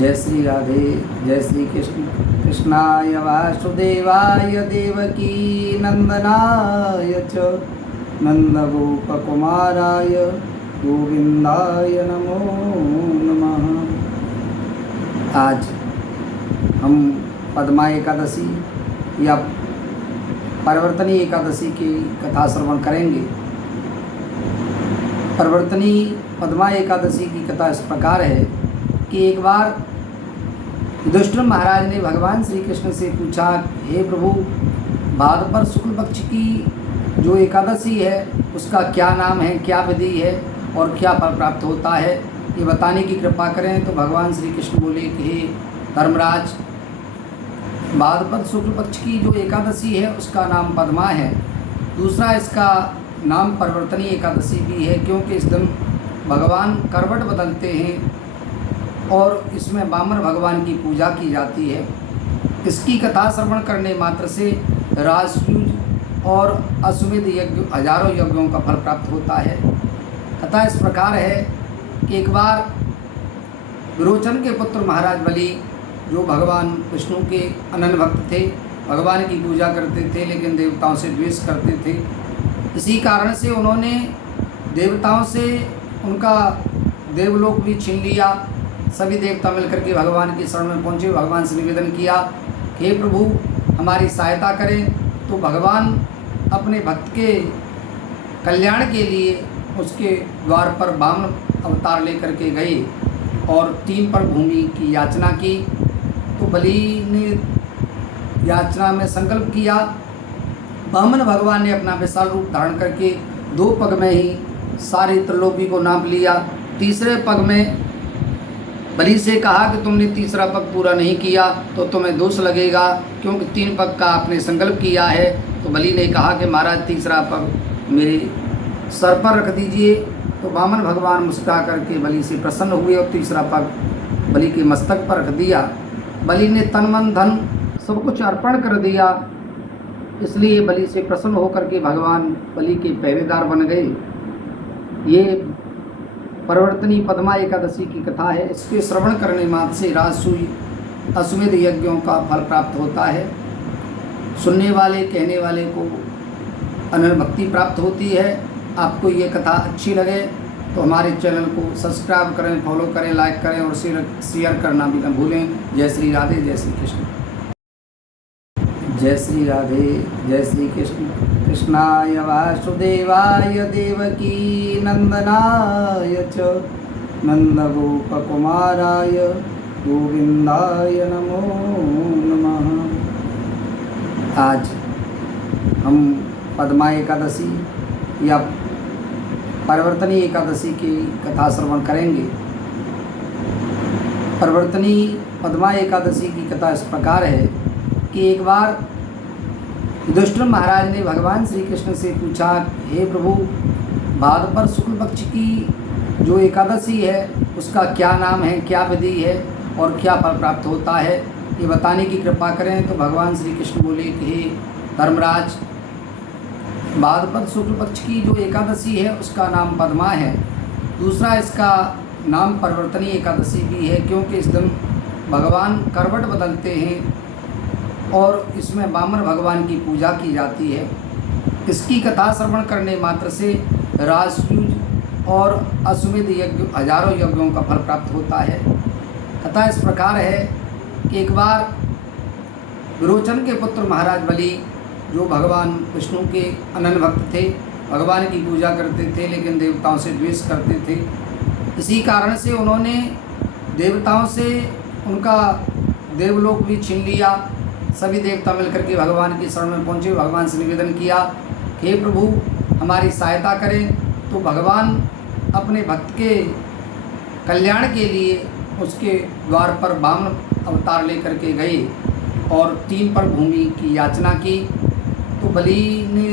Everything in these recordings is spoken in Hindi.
जय श्री राधे। जय श्री कृष्ण। कृष्णाय वासुदेवाय देवकी नंदनाय च नंदगोपकुमाराय गोविंदाय नमो नमः। आज हम पद्मा एकादशी या परिवर्तनी एकादशी की कथा श्रवण करेंगे। परिवर्तनी पद्मा एकादशी की कथा इस प्रकार है कि एक बार युधिष्ठिर महाराज ने भगवान श्री कृष्ण से पूछा, हे प्रभु, भाद्रपद शुक्ल पक्ष की जो एकादशी है उसका क्या नाम है, क्या विधि है और क्या फल प्राप्त होता है, ये बताने की कृपा करें। तो भगवान श्री कृष्ण बोले कि हे धर्मराज, भाद्रपद शुक्ल पक्ष की जो एकादशी है उसका नाम पद्मा है। दूसरा इसका नाम परिवर्तनी एकादशी भी है, क्योंकि इस दिन भगवान करवट बदलते हैं और इसमें वामन भगवान की पूजा की जाती है। इसकी कथा श्रवण करने मात्र से राजसूय और अश्वमेध यज्ञ हजारों यज्ञों का फल प्राप्त होता है। कथा इस प्रकार है कि एक बार विरोचन के पुत्र महाराज बलि, जो भगवान विष्णु के अनन्य भक्त थे, भगवान की पूजा करते थे लेकिन देवताओं से द्वेष करते थे। इसी कारण से उन्होंने देवताओं से उनका देवलोक भी छीन लिया। सभी देवता मिलकर के भगवान की शरण में पहुँचे, भगवान से निवेदन किया कि हे प्रभु, हमारी सहायता करें। तो भगवान अपने भक्त के कल्याण के लिए उसके द्वार पर वामन अवतार लेकर के गए और 3 पर भूमि की याचना की। तो बलि ने याचना में संकल्प किया। वामन भगवान ने अपना विशाल रूप धारण करके 2 पग में ही सारे त्रिलोकी को नाप लिया। तीसरे पग में बलि से कहा कि तुमने तीसरा पग पूरा नहीं किया तो तुम्हें दोष लगेगा, क्योंकि 3 पग का आपने संकल्प किया है। तो बलि ने कहा कि महाराज, तीसरा पग मेरे सर पर रख दीजिए। तो वामन भगवान मुस्कुरा करके बलि से प्रसन्न हुए और तीसरा पग बलि के मस्तक पर रख दिया। बलि ने तन मन धन सब कुछ अर्पण कर दिया, इसलिए बलि से प्रसन्न होकर के भगवान बलि के पहरेदार बन गए। ये परिवर्तनी पद्मा एकादशी की कथा है। इसके श्रवण करने मात्र से राजसूय अश्वमेध यज्ञों का फल प्राप्त होता है। सुनने वाले, कहने वाले को अनन्य भक्ति प्राप्त होती है। आपको ये कथा अच्छी लगे तो हमारे चैनल को सब्सक्राइब करें, फॉलो करें, लाइक करें और शेयर करना भी न भूलें। जय श्री राधे। जय श्री कृष्ण। जय श्री राधे। जय श्री कृष्ण। कृष्णाय वासुदेवाय देवकी नंदनाय च नंदगोपकुमाराय गोविंदाय नमो नमः। आज हम पद्मा एकादशी या परिवर्तनी एकादशी की कथा श्रवण करेंगे। परिवर्तनी पद्मा एकादशी की कथा इस प्रकार है कि एक बार युधिष्ठिर महाराज ने भगवान श्री कृष्ण से पूछा, हे प्रभु, भाद्रपद शुक्ल पक्ष की जो एकादशी है उसका क्या नाम है, क्या विधि है और क्या फल प्राप्त होता है, ये बताने की कृपा करें। तो भगवान श्री कृष्ण बोले कि हे धर्मराज, भाद्रपद शुक्ल पक्ष की जो एकादशी है उसका नाम पद्मा है। दूसरा इसका नाम परिवर्तनी एकादशी भी है, क्योंकि इस दिन भगवान करवट बदलते हैं और इसमें वामन भगवान की पूजा की जाती है। इसकी कथा श्रवण करने मात्र से राजसूय और अश्वमेध यज्ञ हजारों यज्ञों का फल प्राप्त होता है। कथा इस प्रकार है कि एक बार विरोचन के पुत्र महाराज बलि, जो भगवान विष्णु के अनन्य भक्त थे, भगवान की पूजा करते थे लेकिन देवताओं से द्वेष करते थे। इसी कारण से उन्होंने देवताओं से उनका देवलोक भी छीन लिया। सभी देवता मिलकर के भगवान की शरण में पहुँचे, भगवान से निवेदन किया कि हे प्रभु, हमारी सहायता करें। तो भगवान अपने भक्त के कल्याण के लिए उसके द्वार पर वामन अवतार लेकर के गए और 3 पर भूमि की याचना की। तो बलि ने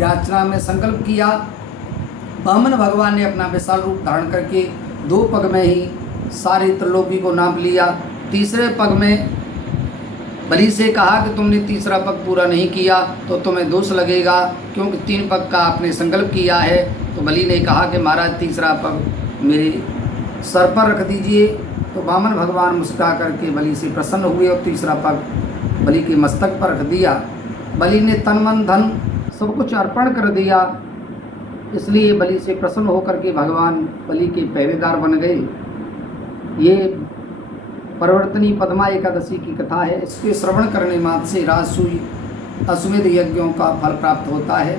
याचना में संकल्प किया। वामन भगवान ने अपना विशाल रूप धारण करके 2 पग में ही सारे त्रिलोकी को नाप लिया। तीसरे पग में बलि से कहा कि तुमने तीसरा पग पूरा नहीं किया तो तुम्हें दोष लगेगा, क्योंकि 3 पग का आपने संकल्प किया है। तो बलि ने कहा कि महाराज तीसरा पग मेरे सर पर रख दीजिए। तो वामन भगवान मुस्कुरा करके बलि से प्रसन्न हुए और तीसरा पग बलि के मस्तक पर रख दिया। बलि ने तन मन धन सब कुछ अर्पण कर दिया, इसलिए बलि से प्रसन्न होकर के भगवान बलि के पहरेदार बन गए। ये परिवर्तनी पद्मा एकादशी की कथा है। इसके श्रवण करने मात्र से राजसूय अश्वमेध यज्ञों का फल प्राप्त होता है।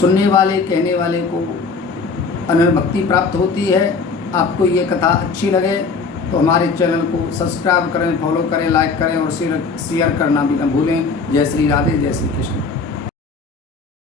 सुनने वाले कहने वाले को अनन्य भक्ति प्राप्त होती है। आपको ये कथा अच्छी लगे तो हमारे चैनल को सब्सक्राइब करें, फॉलो करें, लाइक करें और शेयर करना भी न भूलें। जय श्री राधे, जय श्री कृष्ण।